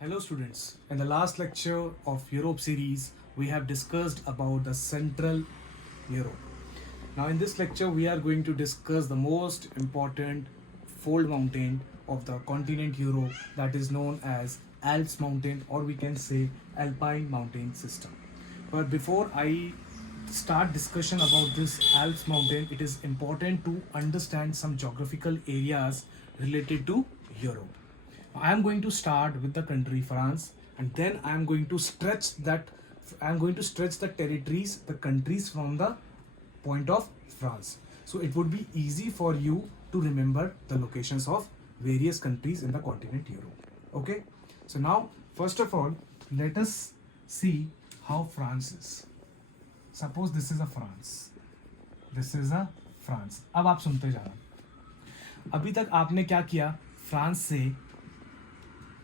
Hello students, in the last lecture of Europe series, we have discussed about the Central Europe. Now in this lecture, we are going to discuss the most important fold mountain of the continent Europe, that is known as Alps mountain, or we can say Alpine mountain system. But before I start discussion about this Alps mountain, it is important to understand some geographical areas related to Europe. I am going to start with the country France, and then I am going to stretch that. I am going to stretch the territories, the countries from the point of France. So it would be easy for you to remember the locations of various countries in the continent Europe. Okay. So now, first of all, let us see how France is. Suppose this is a France. This is a France. अब आप सुनते जाना. अभी तक आपने क्या किया? France से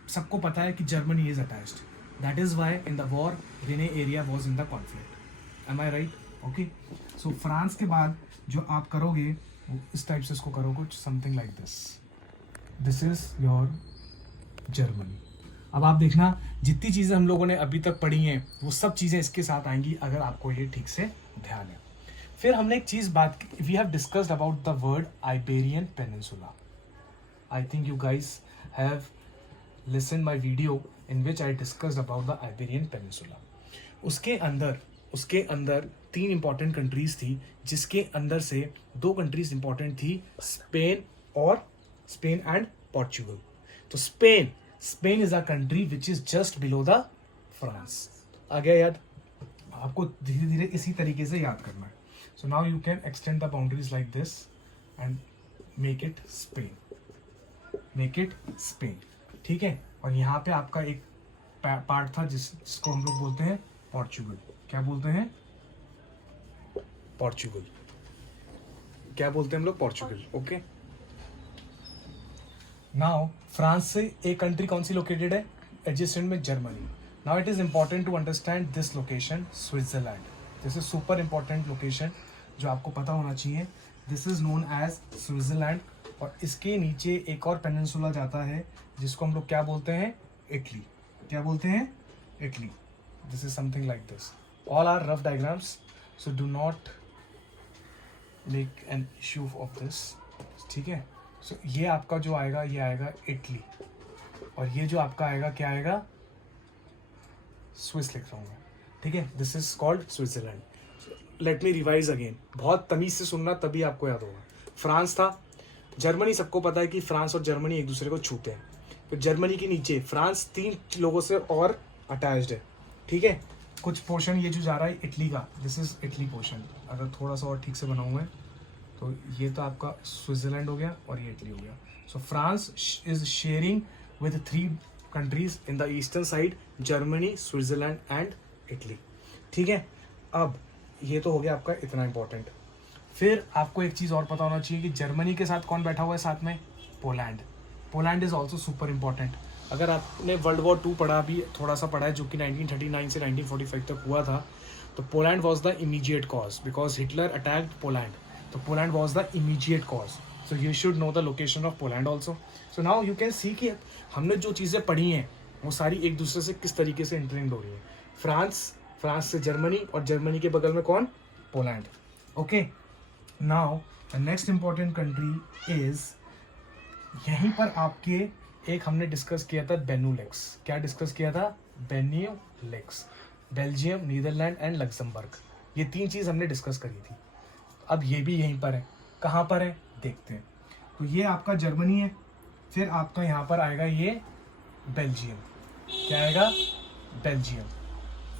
सबको पता है कि Germany is attached. That is why in the war Rhine area was in the conflict. Am I right? Okay. So France के बाद जो आप करोगे वो इस टाइप से इसको करो, कुछ something like this. This is your Germany. अब आप देखना, जितनी चीज़ें हम लोगों ने अभी तक पढ़ी हैं वो सब चीज़ें इसके साथ आएंगी अगर आपको ये ठीक से ध्यान है. फिर हमने एक चीज़ बात की, we have discussed about the word Iberian peninsula. I think you guys have listen my video in which I discussed about the Iberian peninsula. उसके अंदर 3 इंपॉर्टेंट कंट्रीज थी, जिसके अंदर से 2 कंट्रीज इंपॉर्टेंट थी, स्पेन एंड पोर्चुगल. तो Spain is a country which is just below the France. आ गया याद? आपको धीरे धीरे इसी तरीके से याद करना है. सो now you can extend the boundaries like this and make it Spain. ठीक है. और यहाँ पे आपका एक पार्ट था जिसको हम लोग बोलते हैं पोर्चुगल. क्या बोलते हैं? पोर्चुगल. क्या बोलते हैं हम लोग? पोर्चुगल. ओके. नाउ फ्रांस से एक कंट्री कौन सी लोकेटेड है एडजेसेंट में? Germany. Now it is important to understand this location, Switzerland. This is super important location जो आपको पता होना चाहिए. This is known as Switzerland. और इसके नीचे एक और पेनिनसुला जाता है जिसको हम लोग क्या बोलते हैं? इटली. क्या बोलते हैं? Italy. This is something like this. All are rough diagrams, so do not make an issue of this. ठीक है. सो ये आपका जो आएगा, ये आएगा इटली. और ये जो आपका आएगा, क्या आएगा? स्विस लिख रहा हूँ मैं. ठीक है. This is called Switzerland. Let me revise again. बहुत तमीज से सुनना, तभी आपको याद होगा. फ्रांस था. जर्मनी, सबको पता है कि फ्रांस और जर्मनी एक दूसरे को छूते हैं. तो जर्मनी के नीचे फ्रांस 3 लोगों से और अटैच्ड है. ठीक है. कुछ पोर्शन ये जो जा रहा है इटली का, दिस इज इटली पोर्शन. अगर थोड़ा सा और ठीक से बनाऊँ मैं तो ये तो आपका स्विट्जरलैंड हो गया और ये इटली हो गया. सो France is sharing with 3 countries in the eastern side, Germany, Switzerland and Italy. ठीक है. अब ये तो हो गया आपका इतना इंपॉर्टेंट. फिर आपको एक चीज़ और पता होना चाहिए कि जर्मनी के साथ कौन बैठा हुआ है साथ में? Poland. Poland is also super important. अगर आपने वर्ल्ड वॉर 2 पढ़ा, भी थोड़ा सा पढ़ा है, जो कि 1939 से 1945 तक हुआ था, तो Poland was the immediate cause because Hitler attacked Poland. तो Poland was the immediate cause. So you should know the location of Poland also. So now you can see कि हमने जो चीज़ें पढ़ी हैं वो सारी एक दूसरे से किस तरीके से इंटरलिंक्ड हो रही है. फ्रांस से जर्मनी, और जर्मनी के बगल में कौन? Poland. Okay. Now the next important country is, यहीं पर आपके एक हमने डिस्कस किया था बेनुलेक्स. क्या डिस्कस किया था? Benelux. Belgium, Netherlands and Luxembourg. ये 3 चीज़ हमने डिस्कस करी थी. अब ये भी यहीं पर है. कहाँ पर है देखते हैं. तो ये आपका जर्मनी है. फिर आपका यहाँ पर आएगा ये बेल्जियम. क्या आएगा? बेल्जियम.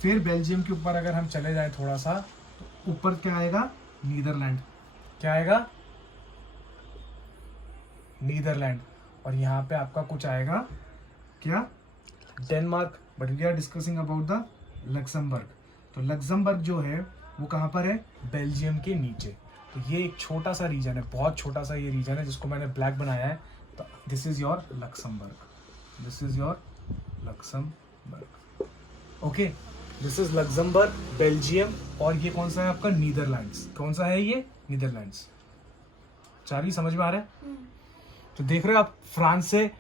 फिर बेल्जियम के ऊपर अगर हम चले जाएं थोड़ा सा, तो ऊपर क्या आएगा? नीदरलैंड. क्या आएगा? नीदरलैंड. और यहाँ पे आपका कुछ आएगा क्या? Denmark. But we are discussing about the Luxembourg. तो लक्समबर्ग जो है वो कहाँ पर है? बेल्जियम के नीचे. तो ये एक छोटा सा रीजन है, बहुत छोटा सा ये रीजन है जिसको मैंने ब्लैक बनाया है. तो this is your Luxembourg. This is your Luxembourg. Okay. This is Luxembourg, Belgium, और ये कौन सा है आपका? नीदरलैंड्स. कौन सा है ये? नीदरलैंड्स. 4 ही समझ में आ रहा है? तो देख रहे हो आप, फ्रांस से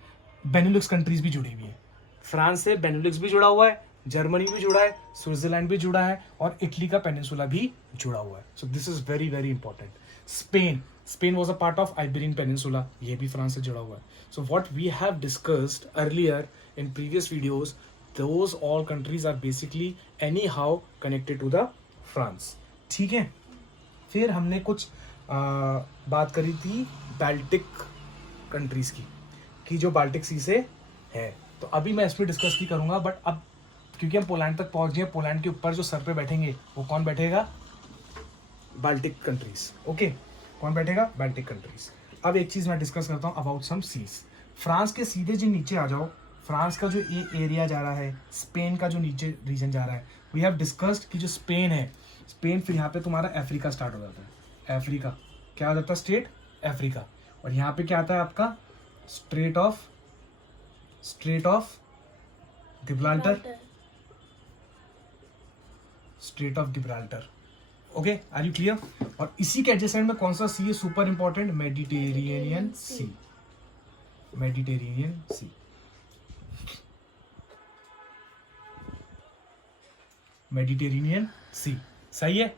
बेनुलक्स कंट्रीज भी जुड़ी हुई है. फ्रांस से बेनेलुक्स भी जुड़ा हुआ है, जर्मनी भी जुड़ा है, स्विट्जरलैंड भी जुड़ा है और इटली का पेनिनसुला भी जुड़ा हुआ है. So this is very very important. Spain was a part of Iberian peninsula, ये भी फ्रांस से जुड़ा हुआ है. So what we have discussed earlier in previous videos, those all countries are basically anyhow connected to the France. ठीक है. फिर हमने कुछ बात करी थी बाल्टिक कंट्रीज की, कि जो बाल्टिक सी से है. तो अभी मैं इस पर डिस्कस नहीं करूंगा, बट अब क्योंकि हम पोलैंड तक पहुंच गए, पोलैंड के ऊपर जो सर पे बैठेंगे वो कौन बैठेगा? Baltic countries. ओके, कौन बैठेगा? Baltic countries. अब एक चीज मैं डिस्कस करता हूँ अबाउट सम सीज. फ्रांस के सीधे जो नीचे आ जाओ, फ्रांस का जो ये एरिया जा रहा है, स्पेन का जो नीचे रीजन जा रहा है, वी हैव डिस्कस्ड कि जो स्पेन है, स्पेन फिर यहाँ पे तुम्हारा अफ्रीका स्टार्ट हो जाता है. अफ्रीका क्या हो जाता है? State Africa. और यहाँ पे क्या आता है आपका? Strait of Gibraltar. Strait of Gibraltar. Okay, are you clear? और इसी के एडजेसेंट में कौन सा सी है super important? Mediterranean sea. Mediterranean sea. Mediterranean sea. सही है.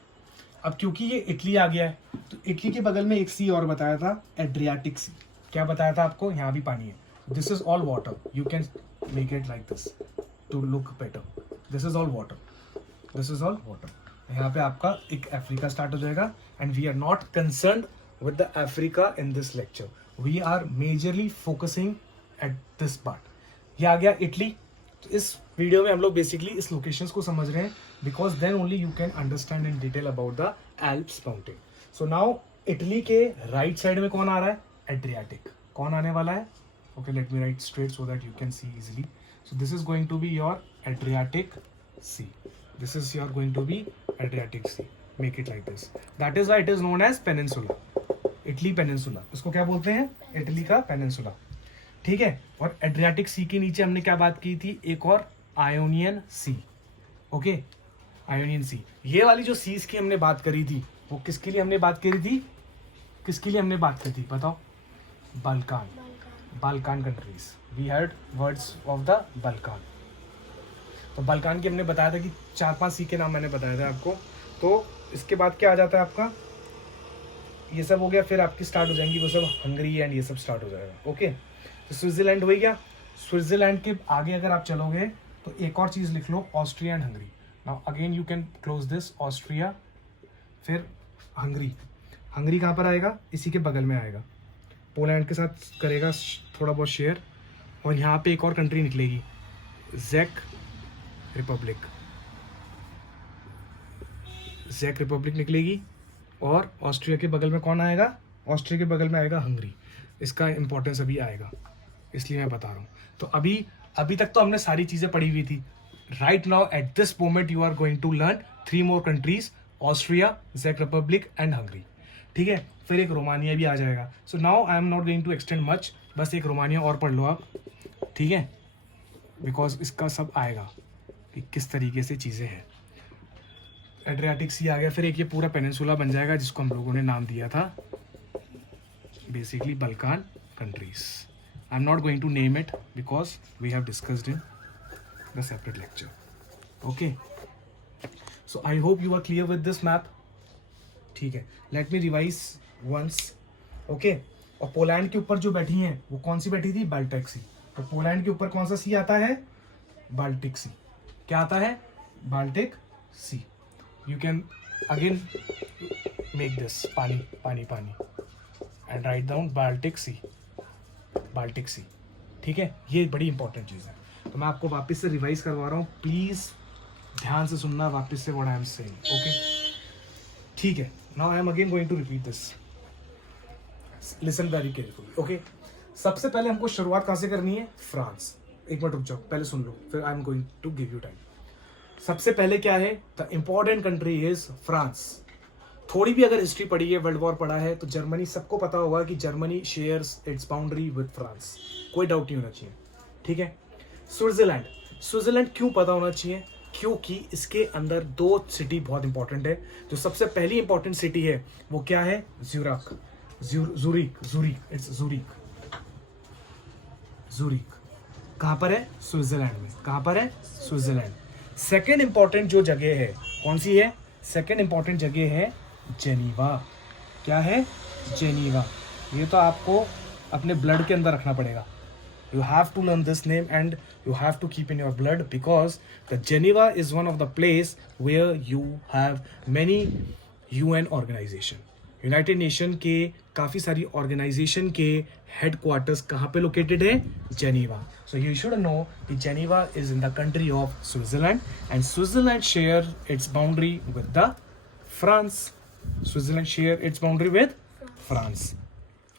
अब क्योंकि ये इटली आ गया है, तो इटली के बगल में एक सी और बताया था, एड्रियाटिक सी. क्या बताया था आपको? यहाँ भी पानी है. This is all water. You can make it like this to look better. This is all water. This is all water. यहाँ पे आपका एक अफ्रीका स्टार्ट हो जाएगा. And we are not concern with the Africa in this lecture. We are majorly focusing at this part. ये आ गया Italy. तो इस वीडियो में हम लोग बेसिकली इस लोकेशंस को समझ रहे हैं, because then only you can understand in detail about the Alps mountain. So now Italy के राइट साइड में कौन आ रहा है? एड्रियाटिक. कौन आने वाला है? Okay, let me write straight so that you can see easily. So this is going to be your Adriatic sea. This is your going to be Adriatic sea. Make it like this. That is why it is known as peninsula. Italy peninsula. इसको क्या बोलते हैं? Italy का peninsula. ठीक है. और Adriatic सी के नीचे हमने क्या बात की थी? एक और आयोनियन सी. ओके, आयोनियन सी. ये वाली जो सीज की हमने बात करी थी, वो किसके लिए हमने बात करी थी? किसके लिए हमने बात करी थी बताओ? Balkan. Balkan countries. We had words of the Balkan. तो बाल्कान की हमने बताया था कि 4-5 सी के नाम मैंने बताया था आपको. तो इसके बाद क्या आ जाता है आपका? ये सब हो गया. फिर आपकी स्टार्ट हो जाएंगी वो सब हंगरी एंड ये सब स्टार्ट हो जाएगा. ओके, तो स्विट्जरलैंड हो गया. स्विट्जरलैंड के आगे अगर आप चलोगे तो एक और चीज़ लिख लो, Austria and Hungary. Now again you can close this. Austria, फिर हंगरी. हंगरी कहाँ पर आएगा? इसी के बगल में आएगा. पोलैंड के साथ करेगा थोड़ा बहुत शेयर. और यहाँ पे एक और कंट्री निकलेगी, ज़ेक रिपब्लिक. ज़ेक रिपब्लिक निकलेगी. और ऑस्ट्रिया के बगल में कौन आएगा? ऑस्ट्रिया के बगल में आएगा हंगरी. इसका इंपॉर्टेंस अभी आएगा, इसलिए मैं बता रहा हूँ. तो अभी तक तो हमने सारी चीज़ें पढ़ी हुई थी. Right now at this moment you are going to learn 3 more countries, Austria, ज़ेक रिपब्लिक एंड हंगरी. ठीक है. फिर एक रोमानिया भी आ जाएगा. So now I am not going to extend much. बस एक रोमानिया और पढ़ लो आप. ठीक है, बिकॉज इसका सब आएगा कि किस तरीके से चीज़ें हैं. एड्रियाटिक सी आ गया. फिर एक ये पूरा पेनिनसुला बन जाएगा, जिसको हम लोगों ने नाम दिया था basically Balkan countries. I'm not going to name it because we have discussed in the separate lecture. Okay. So I hope you are clear with this map. ठीक है. Let me revise once. Okay. और Poland के ऊपर जो बैठी हैं वो कौन सी बैठी थी? Baltic sea. तो पोलैंड के ऊपर कौन सा सी आता है? Baltic sea. क्या आता है? Baltic sea. You can again make this पानी पानी पानी and write down Baltic Sea. Baltic Sea. ठीक है. ये बड़ी इंपॉर्टेंट चीज़ है. तो मैं आपको वापस से रिवाइज करवा रहा हूँ. प्लीज़ ध्यान से सुनना वापस से what I am saying. Okay, ठीक है. Now I am again going to repeat this. Listen very carefully. Okay, सबसे पहले हमको शुरुआत कहाँ से करनी है? फ्रांस. एक मिनट रुक जाओ, पहले सुन लो, फिर I am going to give you time. सबसे पहले क्या है? The important country is France. थोड़ी भी अगर हिस्ट्री पढ़ी है, वर्ल्ड वॉर पढ़ा है, तो जर्मनी सबको पता होगा कि Germany shares it's boundary with France. कोई डाउट नहीं होना चाहिए. ठीक है. स्विट्जरलैंड. स्विट्जरलैंड क्यों पता होना चाहिए? क्योंकि इसके अंदर 2 सिटी बहुत इंपॉर्टेंट है. जो सबसे पहली इंपॉर्टेंट सिटी है वो क्या है? ज़ूरिक. It's Zurich. कहाँ पर है? स्विट्जरलैंड में। कहाँ पर है? स्विट्जरलैंड। सेकेंड इंपॉर्टेंट जो जगह है कौन सी है? सेकेंड इंपॉर्टेंट जगह है जेनीवा। क्या है? जेनीवा। ये तो आपको अपने ब्लड के अंदर रखना पड़ेगा। You have to learn this name and you have to keep in your blood because the Geneva is one of the place where you have many UN organization. United Nation के काफ़ी सारी organization के headquarters कहाँ पे located है? Geneva. So you should know that Geneva is in the country of Switzerland and Switzerland share its boundary with the France. Switzerland share its boundary with France.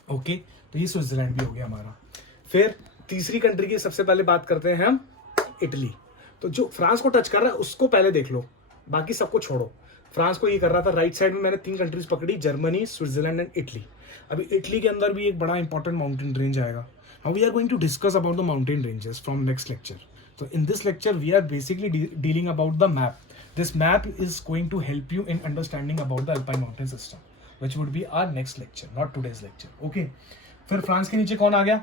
Okay, तो ये Switzerland भी हो गया हमारा। फिर तीसरी कंट्री की सबसे पहले बात करते हैं हम, इटली। तो जो फ्रांस को टच कर रहा है उसको पहले देख लो, बाकी सबको छोड़ो। फ्रांस को ये कर रहा था, राइट साइड में मैंने 3 कंट्रीज पकड़ी, जर्मनी, स्विट्जरलैंड एंड इटली। अभी इटली के अंदर भी एक बड़ा इंपॉर्टेंट माउंटेन रेंज आएगा। Now we are going to discuss about the mountain ranges from next lecture. तो in this lecture we are basically dealing about the map. This map is going to help you in understanding about the alpine mountain system, which would be our next lecture, not today's lecture. Okay, फिर France के नीचे कौन आ गया?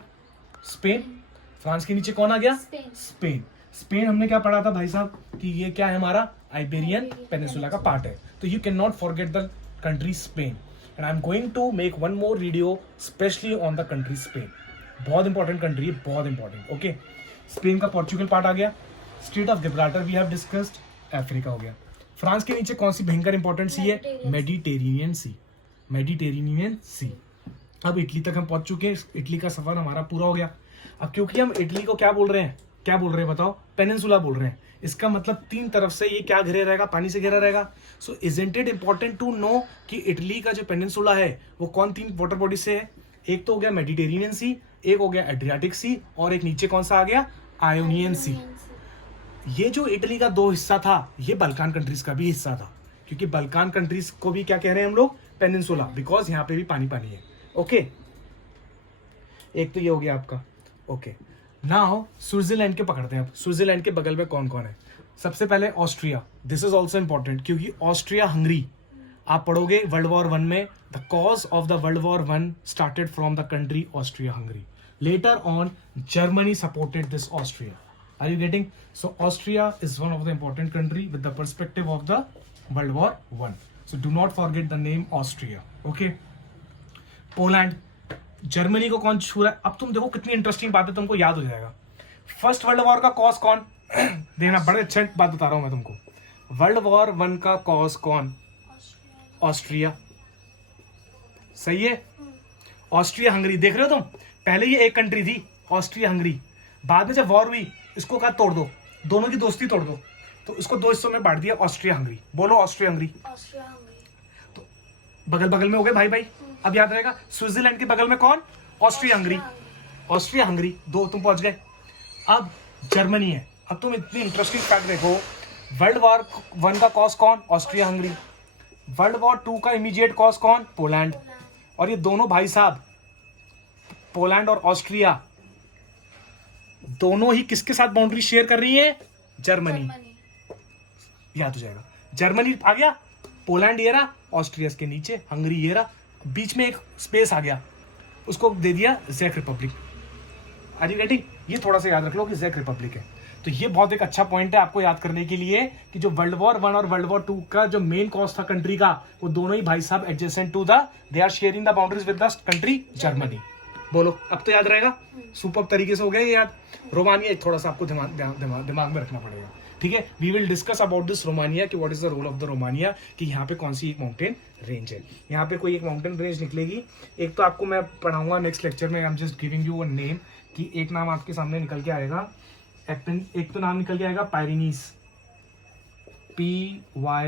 Spain. France के नीचे कौन आ गया? Spain. Spain हमने क्या पढ़ा था भाई साहब कि ये क्या है? हमारा आइबेरियन पेनिनसुला का पार्ट है। तो you can not forget the country Spain and I am going to make one more video specially on the country Spain. बहुत इंपॉर्टेंट कंट्री है, बहुत इंपॉर्टेंट। ओके, स्पेन का पोर्चुगल पार्ट आ गया, strait of Gibraltar we have discussed, Africa हो गया। France के नीचे कौन सी भयंकर इंपॉर्टेंट सी है? Mediterranean sea. मेडिटेरेनियन सी। अब इटली तक हम पहुंच चुके हैं, इटली का सफर हमारा पूरा हो गया। अब क्योंकि हम इटली को क्या बोल रहे हैं? क्या बोल रहे हैं बताओ? पेनिनसुला बोल रहे हैं। इसका मतलब 3 तरफ से ये क्या घिरे रहेगा? पानी से घिरा रहेगा। So isn't it important to know कि इटली का जो पेनिनसुला है वो कौन 3 वाटर बॉडी से है? एक तो हो गया मेडिटेरेनियन सी, एक हो गया एड्रियाटिक सी, और एक नीचे कौन सा आ गया? आयोनियन सी। ये जो इटली का 2 हिस्सा था, ये बल्कान कंट्रीज का भी हिस्सा था, क्योंकि बल्कान कंट्रीज को भी क्या कह रहे हैं हम लोग? पेनिनसुला, बिकॉज यहाँ पे भी पानी पानी है। ओके, एक तो ये हो गया आपका। ओके, नाउ स्विट्जरलैंड के पकड़ते हैं। अब स्विट्जरलैंड के बगल में कौन कौन है? सबसे पहले Austria. This is also important क्योंकि ऑस्ट्रिया हंगरी आप पढ़ोगे वर्ल्ड वॉर 1 में, the cause of the world war 1 started from the country Austria Hungary. Later on Germany supported this Austria. Are you getting? So Austria is one of the important country with the perspective of the world war 1। So do not forget the name Austria. Okay, Poland. Germany को कौन छू रहा है? अब तुम देखो कितनी interesting बात है, तुमको याद हो जाएगा। फर्स्ट वर्ल्ड वॉर का कॉज कौन? देखना, बड़े अच्छे बात बता रहा हूं मैं तुमको। वर्ल्ड वॉर 1 का कॉज कौन? ऑस्ट्रिया। सही है? Austria Hungary. देख रहे हो तुम, पहले ये एक कंट्री थी ऑस्ट्रिया हंगरी, बाद में जब वॉर हुई इसको कहा तोड़ दो, दोनों की दोस्ती तोड़ दो, तो इसको 2 हिस्सों में बांट दिया, ऑस्ट्रिया हंगरी। बोलो ऑस्ट्रिया हंगरी। तो बगल बगल में हो गए भाई भाई। अब याद रहेगा, स्विट्जरलैंड के बगल में कौन? Austria Hungary. ऑस्ट्रिया हंगरी 2 तुम पहुंच गए। अब जर्मनी है। अब तुम इतनी इंटरेस्टिंग फैक्ट देखो, वर्ल्ड वॉर 1 का कॉज कौन? Austria Hungary. वर्ल्ड वॉर 2 का इमीडिएट कॉज कौन? पोलैंड। और ये दोनों भाई साहब, पोलैंड और ऑस्ट्रिया, दोनों ही किसके साथ बाउंड्री शेयर कर रही है? जर्मनी। याद हो जाएगा, जर्मनी आ गया, पोलैंड ये रहा, ऑस्ट्रिया के नीचे, हंगरी ये रहा, बीच में एक स्पेस आ गया, उसको दे दिया ज़ेक रिपब्लिक। Are you getting? ये थोड़ा सा याद रख लो कि ज़ेक रिपब्लिक है। तो ये बहुत एक अच्छा पॉइंट है आपको याद करने के लिए कि जो वर्ल्ड वॉर 1 और वर्ल्ड वॉर 2 का जो मेन कॉज था कंट्री का, वो दोनों ही भाई साहब adjacent to the, they are sharing the boundaries with the country Germany. बोलो, अब तो याद रहेगा, सुपर तरीके से हो गया ये याद। रोमानिया थोड़ा सा आपको दिमाग में रखना पड़ेगा, ठीक है? We will discuss about this Romania कि what is the role of the Romania, कि यहाँ पे कौन सी एक माउंटेन रेंज है। यहाँ पे कोई एक माउंटेन रेंज निकलेगी, एक तो आपको मैं पढ़ाऊंगा नेक्स्ट लेक्चर में। I am just giving you a name, कि एक नाम आपके सामने निकल के आएगा, एक तो नाम निकल के आएगा पायरिनीज, PYRE,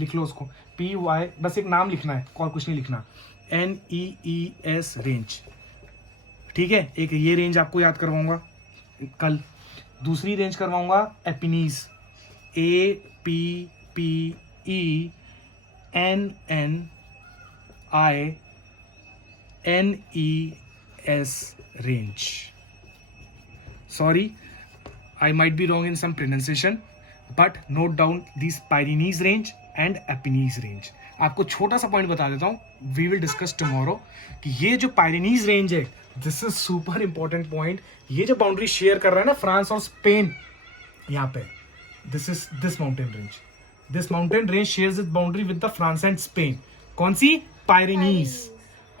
लिख लो उसको, PY, बस एक नाम लिखना है और कुछ नहीं लिखना, NEES रेंज, ठीक है? एक ये रेंज आपको याद करवाऊंगा कल। दूसरी रेंज करवाऊंगा एपिनीज, APPENNINES range. Sorry, I might be wrong in some pronunciation, but note down these Pyrenees range and Apennines range. आपको छोटा सा पॉइंट बता देता हूँ, वी विल डिस्कस टुमारो, कि ये जो पायरेनीज रेंज है this is super important point. ये जो बाउंड्री शेयर कर रहा है ना फ्रांस और स्पेन, यहाँ पे this is this mountain range. This mountain range shares it boundary with the France and Spain. कौन सी? पायरेनीज.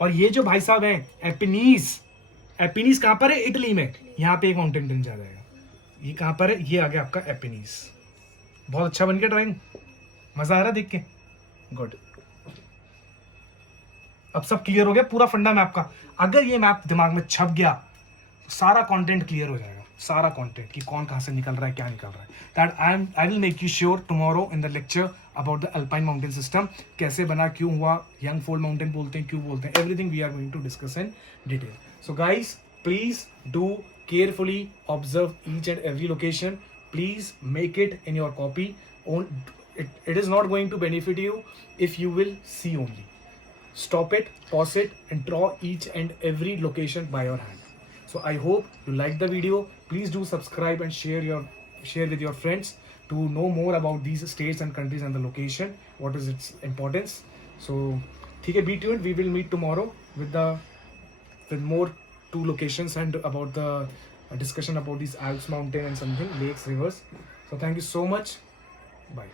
और ये जो भाई साहब है एपिनीज. एपिनीज कहाँ पर है? इटली में. यहाँ पे एक माउंटेन रेंज आ जाएगा. ये कहाँ पर है? ये आ गया आपका एपिनीज. बहुत अच्छा बन गया ड्राइंग. मजा आ रहा देख के? गुड. अब सब क्लियर हो गया पूरा फंडा मैप का. अगर ये मैप दिमाग में छप गया तो सारा कंटेंट क्लियर हो जाएगा. सारा कंटेंट कि कौन कहाँ से निकल रहा है, क्या निकल रहा है. That I will make you sure tomorrow in the lecture about the alpine mountain system. कैसे बना, क्यों हुआ, यंग फोल्ड माउंटेन बोलते हैं, क्यों बोलते हैं, everything we are going to discuss in detail. So guys please do carefully observe each and every location. Please make it in your copy. It is not going to benefit you if you will see only. Stop it, pause it, and draw each and every location by your hand. So I hope you like the video. Please do subscribe and share with your friends to know more about these states and countries and the location. What is its importance? So, ठीक है, be tuned. We will meet tomorrow with more two locations and about the discussion about these Alps mountain and something lakes, rivers. So thank you so much. Bye.